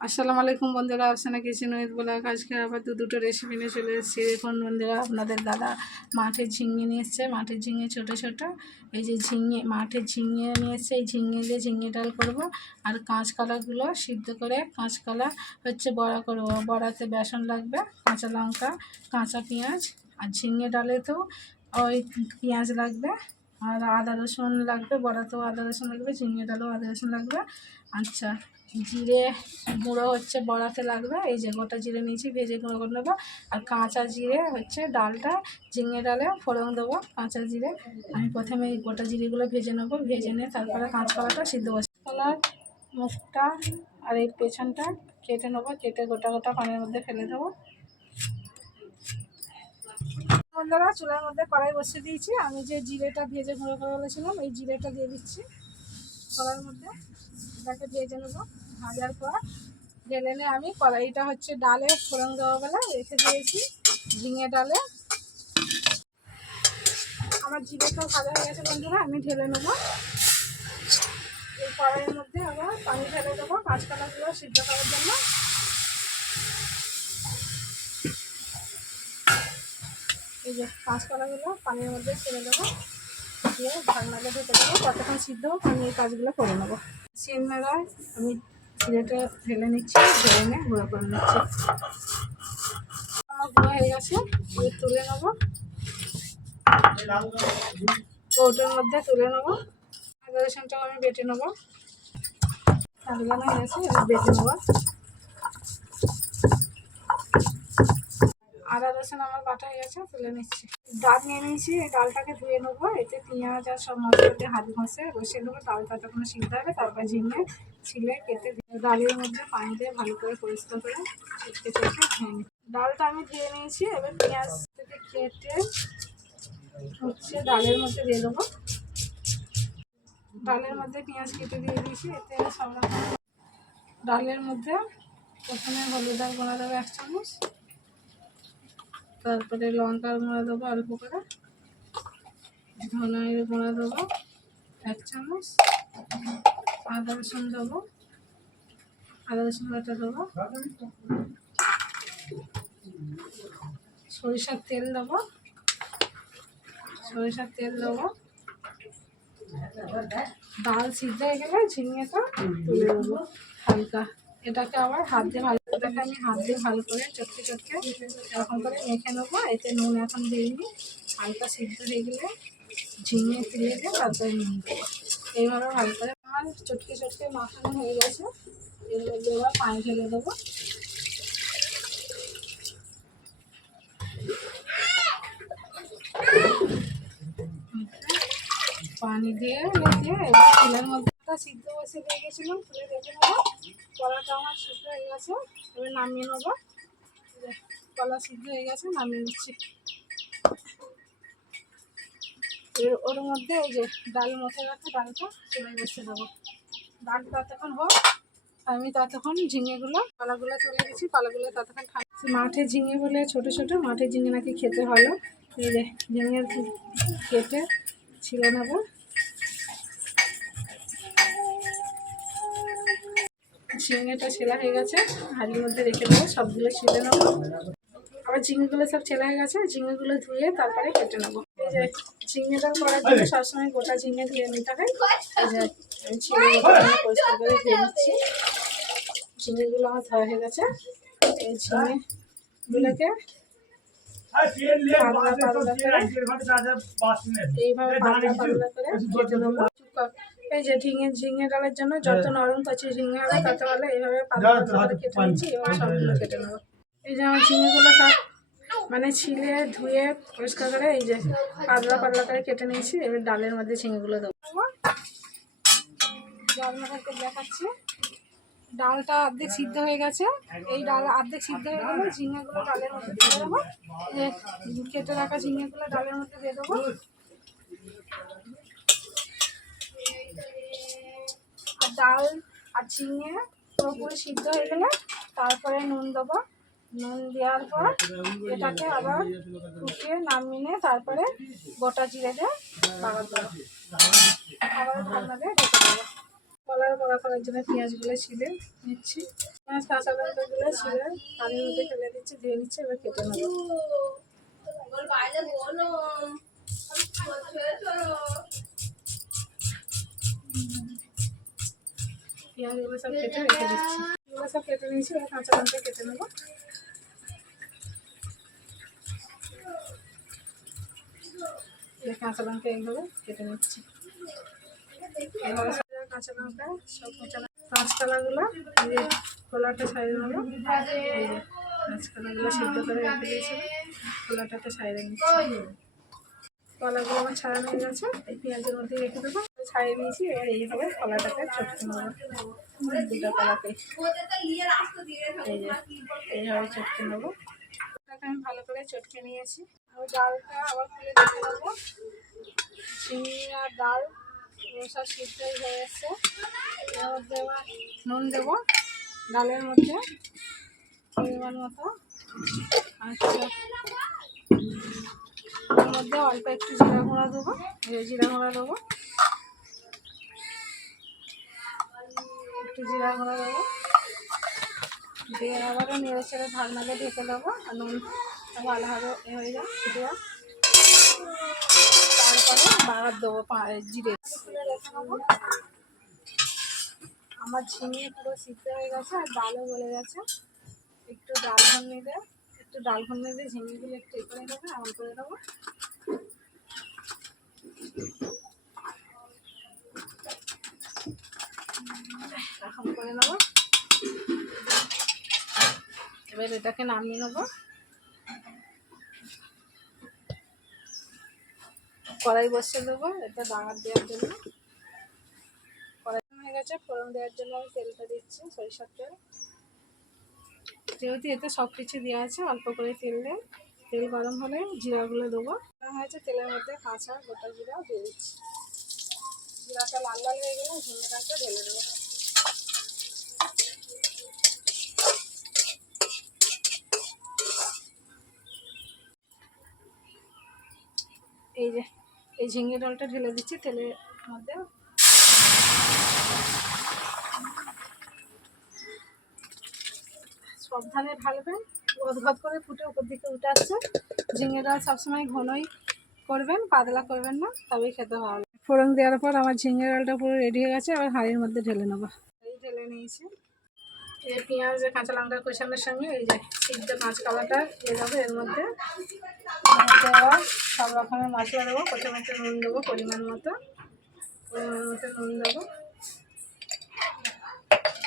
আসসালামু আলাইকুম বন্ধুরা, আফসানা কিচেন উইথ ব্লগ। আজকে আবার দুটো রেসিপি নিয়ে চলে এসেছি। দেখুন বন্ধুরা, আপনাদের দাদা মাঠের ঝিঙে নিয়ে এসছে। মাঠের ঝিঙে ছোটো ছোটো, এই যে ঝিঙে মাঠের ঝিঙে নিয়ে এসছে। এই ঝিঙে দিয়ে ঝিঙে ডাল করবো। আর কাঁচকলাগুলো সিদ্ধ করে কাঁচকলা হচ্ছে বড়া করবো। বড়াতে বেসন লাগবে, কাঁচা লঙ্কা, কাঁচা পেঁয়াজ, আর ঝিঙে ডালেতেও ওই পেঁয়াজ লাগবে, আর আদা রসুন লাগবে। বড়াতেও আদা রসুন লাগবে, ঝিঙে ডালেও আদা রসুন লাগবে। আচ্ছা, জিরে গুঁড়ো হচ্ছে বড়াতে লাগবে। এই যে গোটা জিরে নিয়েছি, ভেজে গুঁড়ো করে নেবো। আর কাঁচা জিরে হচ্ছে ডালটা ঝিঙে ডালে ফোড়ন দেবো। কাঁচা জিরে আমি প্রথমে এই গোটা জিরেগুলো ভেজে নেবো। ভেজে নিয়ে তারপরে কাঁচকলাটা সিদ্ধ বসে কলার মুখটা আর এই পেছনটা কেটে নেবো। কেটে গোটা গোটা পানির মধ্যে ফেলে দেবো। বন্ধুরা, চুলার মধ্যে কড়াই বসিয়ে দিয়েছি। আমি যে জিরেটা ভেজে গুঁড়ো করে বলেছিলাম, এই জিরেটা দিয়ে দিচ্ছি কড়াইয়ের মধ্যে। এটাকে ভেজে নেবো। ভাজার পর ঢেলে নিয়ে আমি কড়াইটা হচ্ছে ডালে ফোড়ন দেওয়া বেলা রেখে দিয়েছি। ঝিঙে ডালে আমার জিরেটা ভাজা হয়ে গেছে বন্ধুরা, আমি ঢেলে নেবো। এই কড়াইয়ের মধ্যে আবার পানি ঢেলে দেবো কাঁচকলাগুলো সিদ্ধ করার জন্য। এই যে কাঁচকলাগুলো পানির মধ্যে ছেড়ে দেবো, দিয়ে ঢাকনাটা ঢেকে দেবো। কতক্ষণ সিদ্ধ হোক আমি এই কাজগুলো করে নেবো। সিমনারায় আমি জিরেটা ঢেলে নিচ্ছি, ঢেলে নিয়ে গুঁড়ো করে নিচ্ছি। গুঁড়ো হয়ে গেছে, তুলে নেবো। কৌটোর মধ্যে তুলে নেবো। আদা রসুনটাও আমি বেটে নেবো। সারগানো হয়ে গেছে, এবার বেটে নেবো। আদা রসুন আমার বাটা হয়ে গেছে, তুলে নিচ্ছি। ডাল নিয়ে নিয়েছি, এই ডালটাকে ধুয়ে নেবো। এতে পেঁয়াজ আর সব মশলা দিয়ে হাত ঘষে বসিয়ে নেবো। ডালটা তখন সিদ্ধ হবে, তারপর ঝিঙে ছিলে কেটে ডালের মধ্যে পানি দিয়ে ভালো করে পরিষ্কার করে চটকে চটকে ধুয়ে নিই। ডালটা আমি ধুয়ে নিয়েছি। এবার পেঁয়াজ থেকে কেটে হচ্ছে ডালের মধ্যে দিয়ে দেবো। ডালের মধ্যে পেঁয়াজ কেটে দিয়ে দিয়েছি। এতে সব রকম ডালের মধ্যে প্রথমে হলুদের গুঁড়া দেবো 1 চামচ, তারপরে লঙ্কার গুঁড়া দেবো অল্প করে, ধনের গুঁড়া দেবো 1 চামচ, আদা রসুন দেবো, আদা রসুন বাটা দেবো, সরিষার তেল দেবো, ডাল সিদ্ধ হয়ে গেলে ঝিঙেটা তুলে দেবো হালকা। এটাকে আবার হাত দিয়ে ভালো করে চটকে চটকে এরকম করে মেখে নেবো। এতে নুন এখন দিইনি, হালকা সিদ্ধ হয়ে গেলে ঝিঙে তুলে দিয়ে তারপরে নুন দেবো। এইভাবে ভালো করে আমার চটকে চটকে মাখানো হয়ে গেছে। এর মধ্যে এবার পানি ঢেলে দেবো। পানি দিয়ে এবার চুলের মধ্যে সিদ্ধ বসে দিয়ে গেছিলাম, তুলে রেখে নেবো। কলাটা আমার সিদ্ধ হয়ে গেছে, এবার নামিয়ে নেবো। কলা সিদ্ধ হয়ে গেছে, নামিয়ে নিচ্ছি। ওর মধ্যে এই যে ডাল মথে রাখা ডালটা চুলে বসে দেবো। ডাল ততক্ষণ হোক, আমি ততক্ষণ কলাগুলো তুলে দিচ্ছি। কলাগুলো ততক্ষণ মাঠে ঝিঙে বলে ছোটো ছোটো মাঠের ঝিঙে নাকি খেতে ভালো। এই যে ঝিঙে কেটে ছিলে নেবো। ঝিঙেটা ছেলা হয়ে গেছে, হাঁড়ির মধ্যে রেখে দেবো। সবগুলো ছিলে নেবো। আবার ঝিঙেগুলো সব ছেলা হয়ে গেছে, ঝিঙেগুলো ধুয়ে তারপরে কেটে নেবো। এই যে ঝিঙে ডাল করার জন্য সবসময় গোটা ঝিঙে ধুয়ে নিতে হয়। এই যে আমি ছিলে পরিষ্কার করে ধুয়ে নিচ্ছি। ঝিঙেগুলো আমার ধোয়া হয়ে গেছে। এই ঝিঙেগুলোকে পাতলা করে এইভাবে পাতলা করে কেটে নেবো। এই যে ঝিঙে ডালের জন্য যত নরম কচি ঝিঙে হবে তত ভালো। এইভাবে পাতলা করে কেটে নিচ্ছি। এবার সবগুলো কেটে নেবো। এই যে আমার ঝিঙেগুলো সব মানে ছিলে ধুয়ে পরিষ্কার করে এই যে পাতলা করে কেটে নিয়েছি। এবার ডালের মধ্যে ঝিঙেগুলো দেবো। ডালটাকে দেখাচ্ছি। ডালটা অর্ধেক সিদ্ধ হয়ে গেছে। এই ডাল অর্ধেক সিদ্ধ হয়ে গেলে ঝিঙেগুলো ডালের মধ্যে দিয়ে দেবো। কেটে রাখা ঝিঙেগুলো ডালের মধ্যে দিয়ে দেবো। আর ডাল আর ঝিঙে পুরোপুরি সিদ্ধ হয়ে গেলে তারপরে নুন দেবো। নুন দেওয়ার পর এটাকে আবার ফুটিয়ে নামিয়ে তারপরে গোটা জিরে দিয়ে বাগার দেবো। আবার ঢাকনা দিয়ে ঢেকে দেবো। কালার বড়া করার জন্য পেঁয়াজগুলো ছিলে নিচ্ছি। পেঁয়াজ কাঁচা লঙ্কাগুলো ছিলে পানির মধ্যে ফেলে দিচ্ছি, দিয়ে নিচ্ছি। এবার কেটে নেবো। পেঁয়াজগুলো সব কেটে রেখে দিচ্ছি। এগুলো সব কেটে নিয়েছি। এবার কাঁচা লঙ্কা কেটে নেবো। কাঁচা লঙ্কা এইভাবে কেটে নিচ্ছি। এভাবে কাঁচা লঙ্কা সব কাঁচকলাগুলো খোলাটা সাইড নেবো। কাঁচকলাগুলো সিদ্ধ করে রেখে দিয়েছি, খোলাটাকে সাইডে নিচ্ছি। কলাগুলো আমার ছাড়ানো হয়ে গেছে, এই পেঁয়াজের মধ্যে রেখে দেবো। ছাড়িয়ে নিয়েছি। এবার এইভাবে কলাটাকে চটকে নেবো। দুটো কলাকে এইভাবে চটকে নেবো। আমি ভালো করে চটকে নিয়েছি। আমি ডালটা আবার খুলে দেখে নেবো। চিনি আর ডাল সব সিদ্ধই হয়ে এসছে। এর মধ্যে এবার নুন দেবো ডালের মধ্যে পরিমাণ মতো। আচ্ছা, এর মধ্যে অল্প একটু জিরা গুঁড়া দেবো। জিরা গুঁড়া দেবো, একটু জিরা গুঁড়া দেবো। দিয়ে আবারও নেড়ে ছেড়ে ঢাকনাকে ঢেকে দেবো। আর নুন ভালোভাবে হয়ে যায় ফুটে। তারপরে বাগার দেবো জিরে। রেখে নেবো। আমার ঝিঙে পুরো সিদ্ধ হয়ে গেছে আর ডালও গলে গেছে। একটু ডাল ঘন্নি দিয়ে ঝিঙেগুলো একটু এ করে দেবো, এমন করে দেবো। এখন করে নেবো। এবার এটাকে নামিয়ে নেবো। কড়াই বসিয়ে দেবো এটা বাগার দেওয়ার জন্য। কড়াই হয়ে গেছে, ফোড়ন দেওয়ার জন্য আমি তেলটা দিচ্ছি, সরিষার তেল। যেহেতু এতে সব কিছু দেওয়া আছে, অল্প করে তেল দেয়। তেল গরম হলে জিরাগুলো দেবো। হয়েছে তেলের মধ্যে কাঁচা গোটা জিরা দিয়ে দিচ্ছি। জিরাটা লাল লাল হয়ে গেলে ঝিঙে ডালটা ঢেলে দেবো। এই ঝিঙে ডালটা ঢেলে দিচ্ছি তেলের মধ্যে। সাবধানে ঢালবেন, গদগদ করে ফুটে উপর দিকে উঠে আসছে। ঝিঙে ডাল সবসময় ঘনই করবেন, পাতলা করবেন না, তবেই খেতে ভালো লাগে। ফোড়ন দেওয়ার পর আমার ঝিঙে ডালটা পুরো রেডি হয়ে গেছে। এবার হাঁড়ির মধ্যে ঢেলে নেবো। এই ঢেলে নিয়েছি। এই পেঁয়াজ কাঁচা লঙ্কা কষানোর সঙ্গে এই যে সিদ্ধ কাঁচকলাটা দিয়ে দেবো এর মধ্যে। আবার সব রকমের মশলা দেবো। প্রথমে একটু নুন দেবো পরিমাণ মতো নুন দেবো।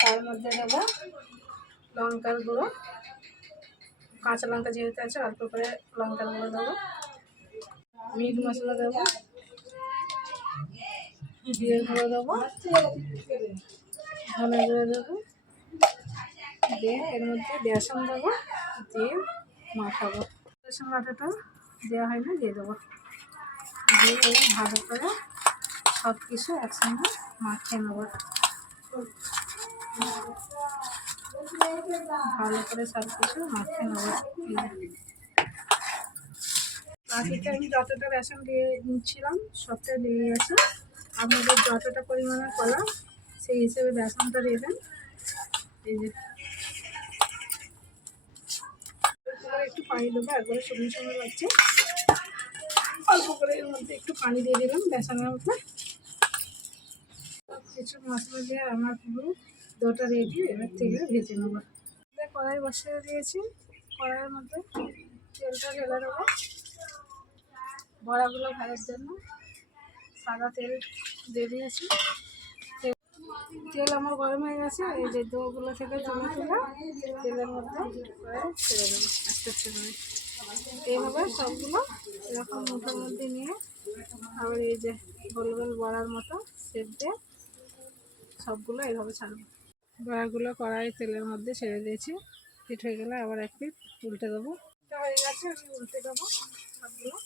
তার মধ্যে দেবো লঙ্কার গুঁড়ো, কাঁচা লঙ্কা যেহেতু আছে অল্প করে লঙ্কার গুঁড়ো দেবো। মিট মশলা দেবো, জিরে গুঁড়ো দেবো, ধনে গুঁড়ো দেবো। দিয়ে এর মধ্যে বেসন দেবো, দিয়ে মাখাবো। বেসন বাটাটা দেওয়া হয় না, দিয়ে দেবো। দিয়ে ভালো করে সব কিছু একসঙ্গে মাখিয়ে নেবো। ভালো করে সব কিছু মাখিয়ে নেবো। বাকিতে আমি যতটা বেসন দিয়ে নিচ্ছিলাম সবটা দিয়ে গেছে। আপনাদের যতটা পরিমাণে কলা সেই হিসেবে বেসনটা দেবেন। এই যে একটু পানি দেবো, একবারে শুকনো শুকনো লাগছে। অল্প করে এর মধ্যে একটু পানি দিয়ে দিলাম বেসনের মধ্যে। কিছু মশলা দিয়ে আমার পুরো ডোটা রেডি। এবার তেলে ভেজে নেবো। কড়াই বসিয়ে দিয়েছি, কড়াইয়ের মধ্যে তেলটা ঢেলে দেবো বড়াগুলো ভাজার জন্য। সাদা তেল দিয়ে দিয়েছি। তেল আমার গরম হয়ে গেছে। এই যে ডোগুলো থেকে তুলে তেলের মধ্যে ছেড়ে দেবো আস্তে আস্তে করে। এইভাবে সবগুলো এরকম মুঠোর মধ্যে নিয়ে আবার এই যে গোল গোল বড়ার মতো শেপ দিয়ে সবগুলো এইভাবে ছাড়বো। বড়াগুলো কড়াই তেলের মধ্যে ছেড়ে দিয়েছি। পিঠ হয়ে গেলে আবার এক পিঠ উল্টে দেবো। হয়ে গেছে, আমি উল্টে দেবো সবগুলো।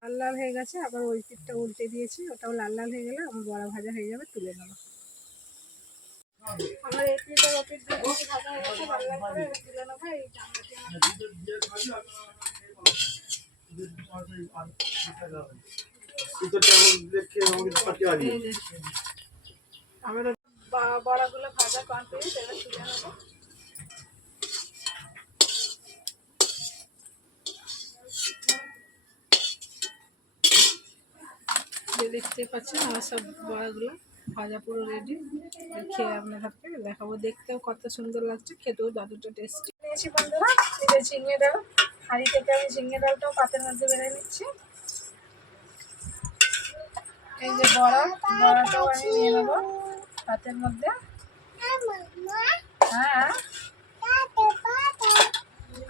লাল লাল হয়ে গেছে, আবার ওই পিঠটা উল্টে দিয়েছি। ওটাও লাল লাল হয়ে গেলে আমার বড়া ভাজা হয়ে যাবে, তুলে নেবো। আমার এই পিঠ আর ও পিঠ ভাজা হয়ে গেছে, লাল লাল করে তুলে নেবো। এই জানলাটি এই যে আমাদের বড়াগুলো ভাজা কমপ্লিট, এবার তুলে নেবো। দেখতে পাচ্ছেন আমার সব বড়াগুলো ভাজা পুরো রেডি। খেয়ে আপনাদেরকে দেখাবো, দেখতেও কত সুন্দর লাগছে, খেতেও যতটা টেস্টি। নিয়েছি বন্ধুরা এই যে ঝিঙে ডাল, হাঁড়ি থেকে আমি ঝিঙে ডালটাও পাতের মধ্যে বেড়ে নিচ্ছি। এই যে বড়াটাও আমি নিয়ে নেবো পাতের মধ্যে। হ্যাঁ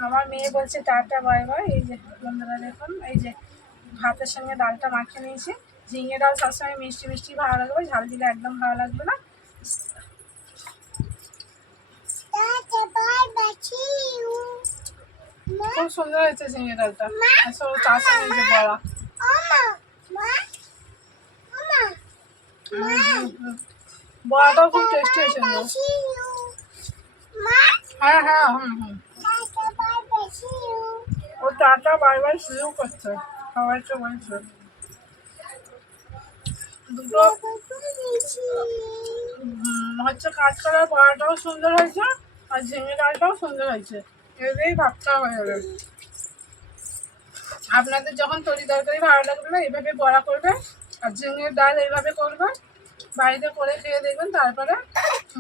আমার মেয়ে বলছে টাটা বাই বাই। এই যে বন্ধুরা দেখুন, এই যে ভাতের সঙ্গে ডালটা মাখিয়ে নিয়েছি। ঝিঙে ডাল সবসময় মিষ্টি মিষ্টি ভালো লাগবে, ঝাল দিলে একদম ভালো লাগবে না। খুব সুন্দর হয়েছে ঝিঙে ডালটা, আসলে তার সঙ্গে যে বড়া। বড়াটাও খুব টেস্টি হয়েছে। হ্যাঁ হ্যাঁ ও টাটা বাই বাই শুরু করছে, সবাইকে বলছে। দুটো হচ্ছে কাঁচকলার বড়াটাও সুন্দর হয়েছে আর ঝিঙে ডালটাও সুন্দর হয়েছে। এভাবেই ভাতটা হয়ে যাবে। আপনাদের যখন তরি তরকারি ভালো লাগবে না এইভাবে বড়া করবে আর ঝিঙের ডাল এইভাবে করবে, বাড়িতে করে খেয়ে দেখবেন, তারপরে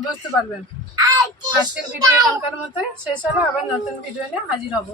বুঝতে পারবেন। আজকের ভিডিও এখানকার মতোই শেষ হলো, আবার নতুন ভিডিও নিয়ে হাজির হব।